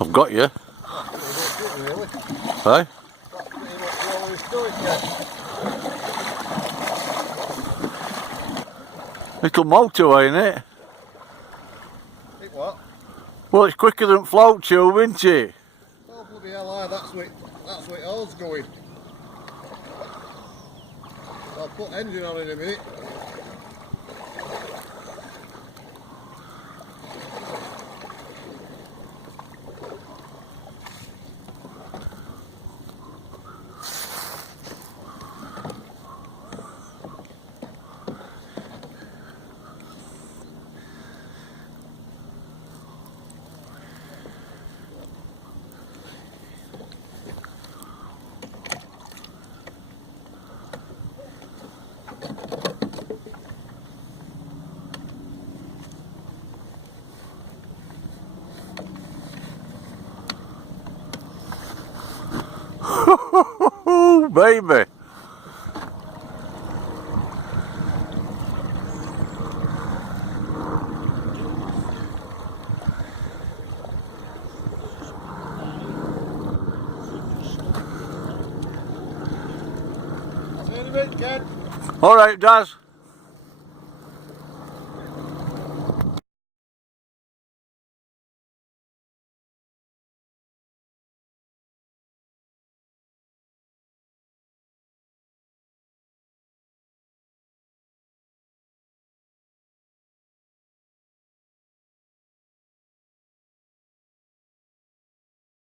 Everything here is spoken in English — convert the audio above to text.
I've got you. That's pretty much it, really. Hey? That's pretty much all there is to it, yeah. Little motorway, ain't it? It what? Well, it's quicker than float tube, isn't it? Oh bloody hell, aye, that's where all's going. I'll put engine on in a minute. Baby. See you in a bit, Ken. All right, Daz.